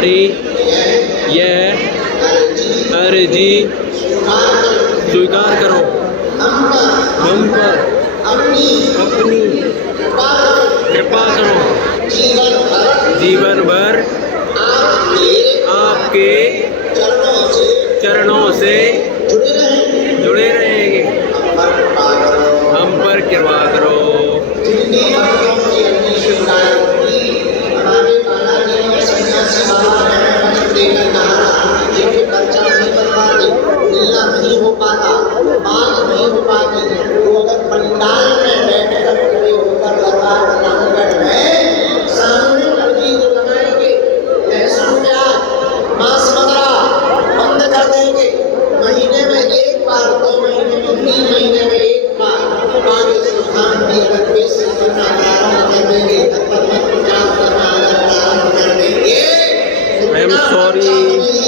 हमारी यह अर्जी स्वीकार करो। हम पर अपनी कृपा करो। जीवन भर आपके चरणों से जुड़े रहेंगे। हम पर कृपा करो। नहीं हो पाता, बात नहीं हो पाती, वो अगर पंडाल में बैठकर खड़े होकर दरबार रामगढ़ में सामने अर्जी को लगाएंगे, लहसुन प्याज मांस मदिरा बंद कर देंगे। महीने में एक बार, 2 महीने में, 3 महीने में एक बार आगे से धान भी अगर पैसे करना प्रारंभ कर देंगे, प्रचार करना प्रारंभ कर देंगे। I am sorry.